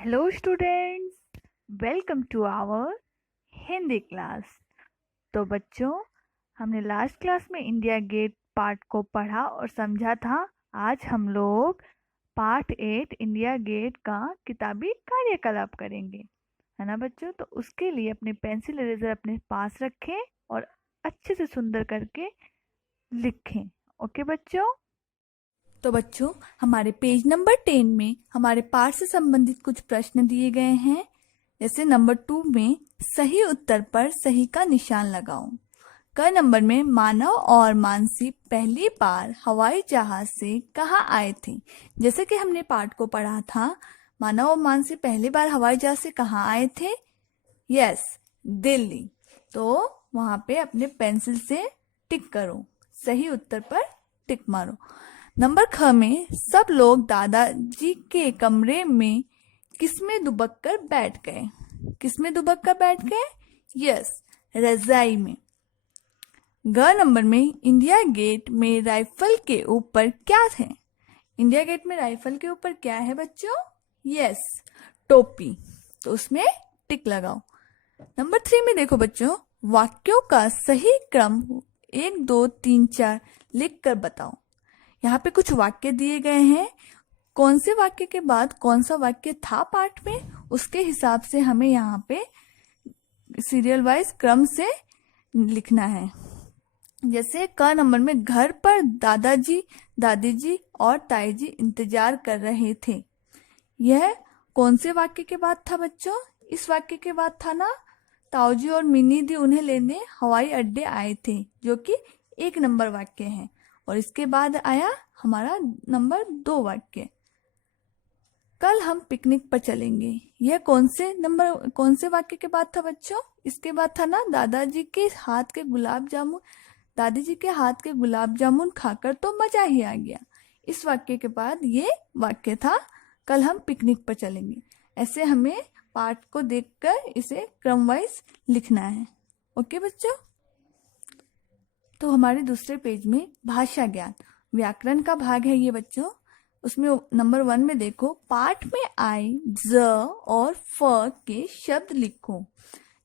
Hello students, welcome to our Hindi class. तो बच्चों, हमने लास्ट क्लास में इंडिया गेट पार्ट को पढ़ा और समझा था। आज हम लोग पार्ट 8 इंडिया गेट का किताबी कार्यकलाप करेंगे, है ना बच्चों। तो उसके लिए अपने पेंसिल इरेजर अपने पास रखें और अच्छे से सुंदर करके लिखें। ओके बच्चों। तो बच्चों, हमारे पेज नंबर 10 में हमारे पाठ से संबंधित कुछ प्रश्न दिए गए हैं। जैसे नंबर 2 में सही उत्तर पर सही का निशान लगाओ। क नंबर में मानव और मानसी पहली बार हवाई जहाज से कहाँ आए थे। जैसे कि हमने पाठ को पढ़ा था, मानव और मानसी पहली बार हवाई जहाज से कहाँ आए थे। यस, दिल्ली। तो वहां पे अपने पेंसिल से टिक करो, सही उत्तर पर टिक मारो। नंबर ख में सब लोग दादाजी के कमरे में किसमें दुबक कर बैठ गए। किसमें दुबक कर बैठ गए? यस, रजाई में। ग नंबर में इंडिया गेट में राइफल के ऊपर क्या है। इंडिया गेट में राइफल के ऊपर क्या है बच्चों? यस, टोपी। तो उसमें टिक लगाओ। नंबर 3 में देखो बच्चों, वाक्यों का सही क्रम 1 2 3 4 लिख कर बताओ। यहाँ पे कुछ वाक्य दिए गए हैं। कौन से वाक्य के बाद कौन सा वाक्य था पाठ में, उसके हिसाब से हमें यहाँ पे सीरियल वाइज क्रम से लिखना है। जैसे क नंबर में घर पर दादाजी, दादी जी और ताई जी इंतजार कर रहे थे। यह कौन से वाक्य के बाद था बच्चों? इस वाक्य के बाद था ना, ताऊ जी और मिनी दी उन्हें लेने हवाई अड्डे आए थे, जो कि 1 नंबर वाक्य है। और इसके बाद आया हमारा नंबर 2 वाक्य, कल हम पिकनिक पर चलेंगे। यह कौन से वाक्य के बाद था बच्चों? इसके बाद था ना, दादी जी के हाथ के गुलाब जामुन खाकर तो मजा ही आ गया। इस वाक्य के बाद ये वाक्य था, कल हम पिकनिक पर चलेंगे। ऐसे हमें पाठ को देखकर इसे क्रम वाइज लिखना है। ओके बच्चों। तो हमारे दूसरे पेज में भाषा ज्ञान व्याकरण का भाग है ये बच्चों। उसमें नंबर 1 में देखो, पाठ में आए ज और फ के शब्द लिखो।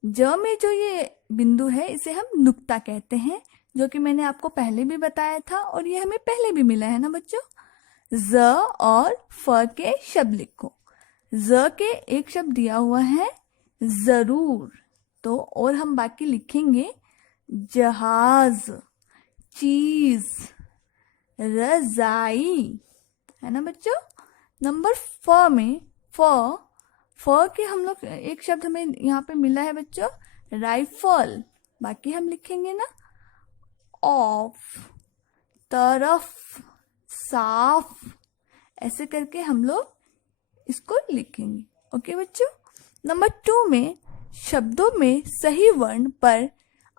ज में जो ये बिंदु है इसे हम नुक्ता कहते हैं, जो कि मैंने आपको पहले भी बताया था और ये हमें पहले भी मिला है ना बच्चों। ज और फ के शब्द लिखो। ज के एक शब्द दिया हुआ है जरूर, तो और हम बाकी लिखेंगे जहाज, चीज, रजाई, है ना बच्चों। नंबर 4 में फ के हम लोग एक शब्द हमें यहाँ पे मिला है बच्चों, राइफल। बाकी हम लिखेंगे ना ऑफ, तरफ, साफ, ऐसे करके हम लोग इसको लिखेंगे। ओके बच्चों। नंबर 2 में शब्दों में सही वर्ण पर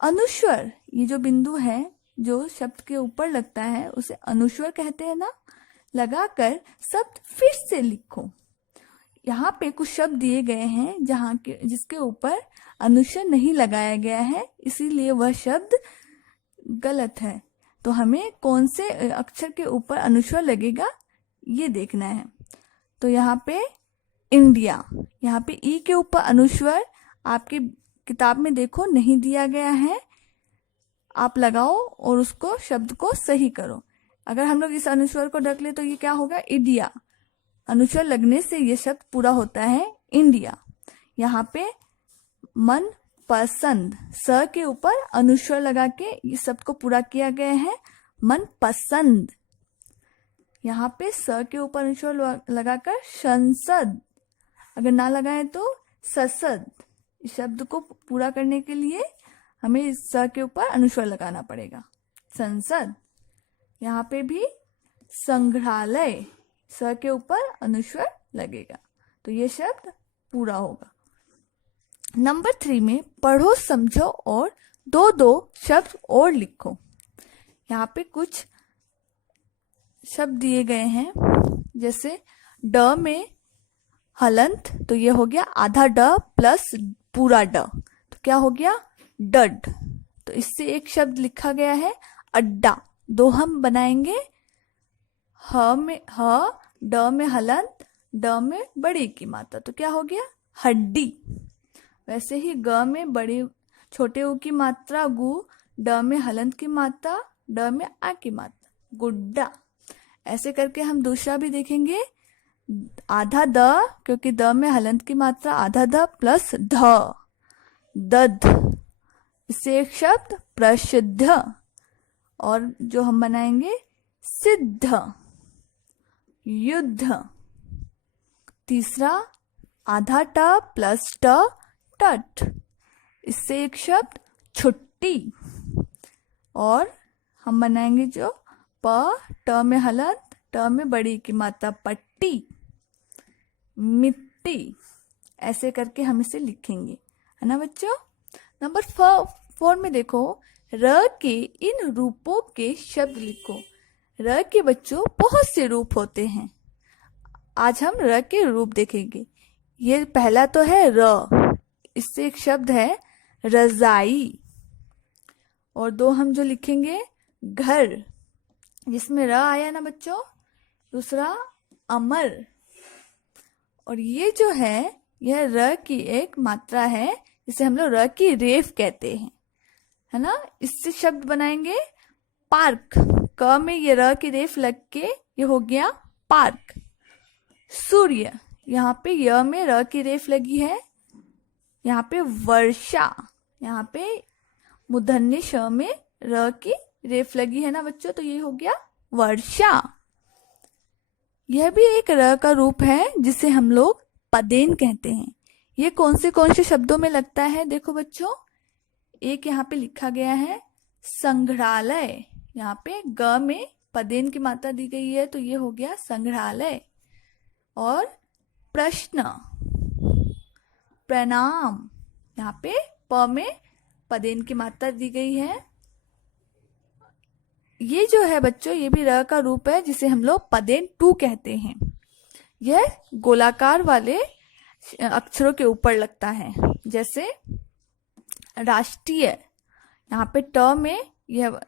अनुस्वर, ये जो बिंदु है जो शब्द के ऊपर लगता है उसे अनुस्वर कहते हैं ना, लगाकर शब्द फिर से लिखो। यहाँ पे कुछ शब्द दिए गए हैं जिसके ऊपर अनुस्वर नहीं लगाया गया है, इसीलिए वह शब्द गलत है। तो हमें कौन से अक्षर के ऊपर अनुस्वर लगेगा ये देखना है। तो यहाँ पे इंडिया, यहाँ पे ई के ऊपर अनुस्वर आपकी किताब में देखो नहीं दिया गया है, आप लगाओ और उसको शब्द को सही करो। अगर हम लोग इस अनुस्वर को ढक ले तो ये क्या होगा? इंडिया। अनुस्वर लगने से ये शब्द पूरा होता है इंडिया। यहाँ पे मन पसंद, स के ऊपर अनुस्वर लगा के इस शब्द को पूरा किया गया है, मन पसंद। यहाँ पे स के ऊपर अनुस्वर लगाकर संसद, अगर ना लगाए तो ससद। इस शब्द को पूरा करने के लिए हमें इस स के ऊपर अनुस्वर लगाना पड़ेगा, संसद। यहाँ पे भी संग्रहालय, स के ऊपर अनुस्वर लगेगा, तो ये शब्द पूरा होगा। नंबर 3 में पढ़ो, समझो और 2-2 शब्द और लिखो। यहाँ पे कुछ शब्द दिए गए हैं, जैसे ड में हलंत, तो ये हो गया आधा ड प्लस पूरा ड, तो क्या हो गया? डड। तो इससे एक शब्द लिखा गया है अड्डा। 2 हम बनाएंगे, ड में हलंत, ड में बड़ी की मात्रा, तो क्या हो गया हड्डी। वैसे ही ग में बड़ी छोटे ऊ की मात्रा गु, ड में हलंत की मात्रा, ड में आ की मात्रा गुड्डा। ऐसे करके हम दूसरा भी देखेंगे, आधा द, क्योंकि द में हलंत की मात्रा आधा द प्लस ध, दध। इससे एक शब्द प्रसिद्ध, और जो हम बनाएंगे सिद्ध, युद्ध। तीसरा आधा ट प्लस ट, टट। इससे एक शब्द छुट्टी, और हम बनाएंगे जो प, ट में हलंत, ट में बड़ी की मात्रा पट्टी, मिट्टी। ऐसे करके हम इसे लिखेंगे, है ना बच्चों। नंबर 4 में देखो, र के इन रूपों के शब्द लिखो। र के बच्चों बहुत से रूप होते हैं, आज हम र के रूप देखेंगे। ये पहला तो है र, इससे एक शब्द है रजाई। और दो हम जो लिखेंगे घर, जिसमें र आया ना बच्चों। दूसरा अमर, और ये जो है यह र की एक मात्रा है, जिसे हम लोग र की रेफ कहते हैं, है ना। इससे शब्द बनाएंगे पार्क। क में ये र की रेफ लग के ये हो गया पार्क। सूर्य, यहाँ पे य में र की रेफ लगी है, यहाँ पे वर्षा। यहाँ पे मूर्धन्य श में र की रेफ लगी है ना बच्चों, तो ये हो गया वर्षा। यह भी एक र का रूप है, जिसे हम लोग पदेन कहते हैं। ये कौन से शब्दों में लगता है, देखो बच्चों। एक यहाँ पे लिखा गया है संग्रहालय, यहाँ पे ग में पदेन की मात्रा दी गई है, तो ये हो गया संग्रहालय। और प्रश्न, प्रणाम, यहाँ पे प में पदेन की मात्रा दी गई है। ये जो है बच्चों, ये भी र का रूप है, जिसे हम लोग पदेन टू कहते हैं। यह गोलाकार वाले अक्षरों के ऊपर लगता है, जैसे राष्ट्रीय। यहाँ पे ट में यह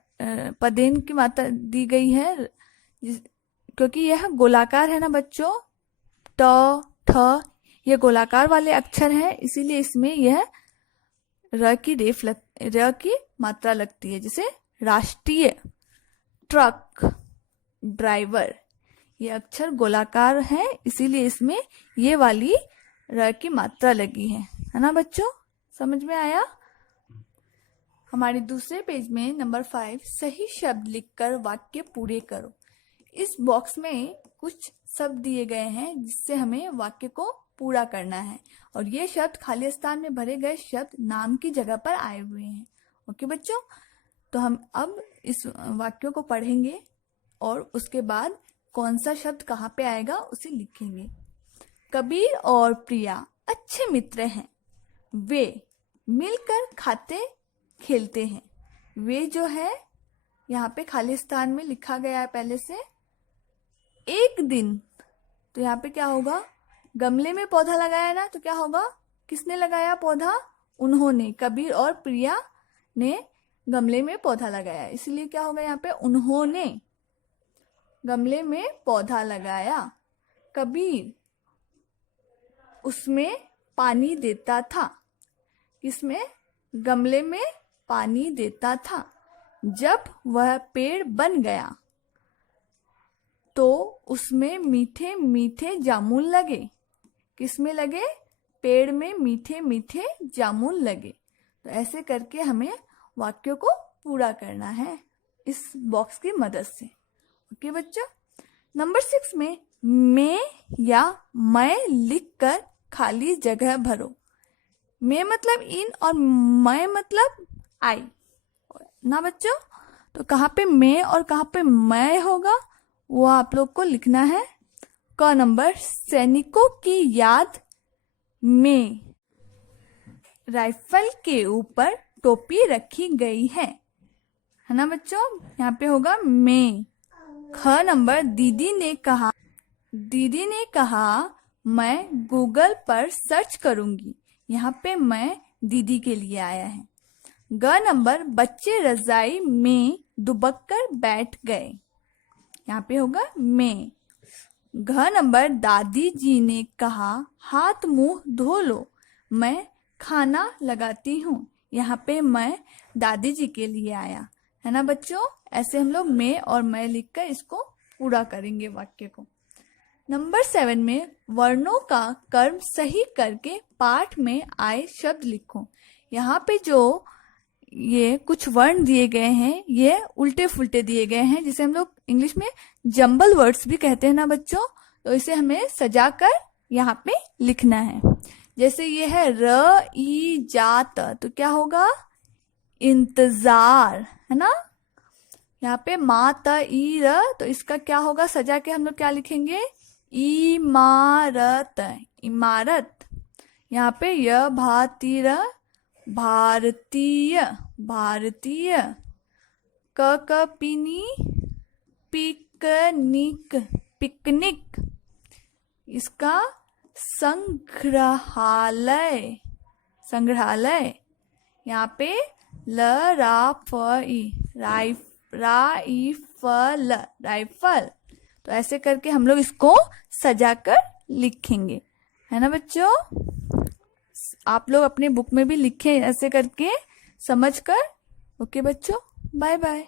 पदेन की मात्रा दी गई है, क्योंकि यह गोलाकार है ना बच्चों। ट, थ ये गोलाकार वाले अक्षर हैं, इसीलिए इसमें यह र की मात्रा लगती है, जैसे राष्ट्रीय। ट्रक, ड्राइवर, ये अक्षर गोलाकार है, इसीलिए इसमें ये वाली र की मात्रा लगी है ना बच्चों। समझ में आया। हमारे दूसरे पेज में नंबर 5, सही शब्द लिखकर वाक्य पूरे करो। इस बॉक्स में कुछ शब्द दिए गए हैं, जिससे हमें वाक्य को पूरा करना है, और ये शब्द खाली स्थान में भरे गए शब्द नाम की जगह पर आए हुए हैं। ओके बच्चों, तो हम अब इस वाक्यों को पढ़ेंगे, और उसके बाद कौन सा शब्द कहाँ पे आएगा उसे लिखेंगे। कबीर और प्रिया अच्छे मित्र हैं, वे मिलकर खाते खेलते हैं। वे जो है यहाँ पे खाली स्थान में लिखा गया है पहले से। एक दिन, तो यहाँ पे क्या होगा, गमले में पौधा लगाया ना, तो क्या होगा, किसने लगाया पौधा, उन्होंने। कबीर और प्रिया ने गमले में पौधा लगाया, इसलिए क्या होगा यहाँ पे, उन्होंने गमले में पौधा लगाया। कबीर उसमें पानी देता था, किसमें, गमले में पानी देता था। जब वह पेड़ बन गया तो उसमें मीठे मीठे जामुन लगे, किसमें लगे, पेड़ में मीठे मीठे जामुन लगे। तो ऐसे करके हमें वाक्यों को पूरा करना है इस बॉक्स की मदद से। ओके बच्चों। नंबर 6 में मैं या मैं लिखकर खाली जगह भरो। मैं मतलब इन और मैं मतलब आई ना बच्चों। तो कहाँ पे मैं और कहाँ पे मैं होगा वो आप लोग को लिखना है। क नंबर, सैनिकों की याद में राइफल के ऊपर टोपी रखी गई है ना बच्चों, यहाँ पे होगा मैं। ख नंबर, दीदी ने कहा मैं गूगल पर सर्च करूंगी, यहाँ पे मैं दीदी के लिए आया है। ग नंबर, बच्चे रजाई में दुबक कर बैठ गए, यहाँ पे होगा मैं। घ नंबर दादी जी ने कहा हाथ मुंह धो लो, मैं खाना लगाती हूँ। यहाँ पे मैं दादी जी के लिए आया है ना बच्चों। ऐसे हम लोग मैं और मैं लिखकर इसको पूरा करेंगे वाक्य को। नंबर 7 में वर्णों का कर्म सही करके पाठ में आए शब्द लिखो। यहाँ पे जो ये कुछ वर्ण दिए गए हैं ये उल्टे फुल्टे दिए गए हैं, जिसे हम लोग इंग्लिश में जंबल वर्ड्स भी कहते हैं ना बच्चों। तो इसे हमें सजाकर यहाँ पे लिखना है। जैसे ये है र ई जात, तो क्या होगा इंतजार, है ना। यहाँ पे मा त ई र, तो इसका क्या होगा सजा के हम लोग क्या लिखेंगे इमारत, इमारत। यहाँ पे य भा ती र भारतीय, भारतीय। क क पिनी पिकनिक, पिकनिक। इसका संग्रहालय, संग्रहालय। यहाँ पे ल रा फ ई राइफल, राइफल। तो ऐसे करके हम लोग इसको सजाकर लिखेंगे, है ना बच्चों। आप लोग अपने बुक में भी लिखें ऐसे करके समझकर। ओके बच्चों, बाय बाय।